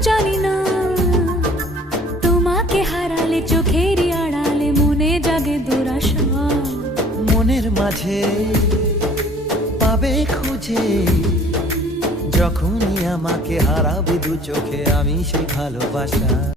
জানি না তোমাকে হারালে চোখেরই আড়ালে মনে জাগে দুরাশা, মনের মাঝে পাবে খুঁজে যখনই আমাকে হারাবে দু চোখে আমি সেই ভালোবাসা।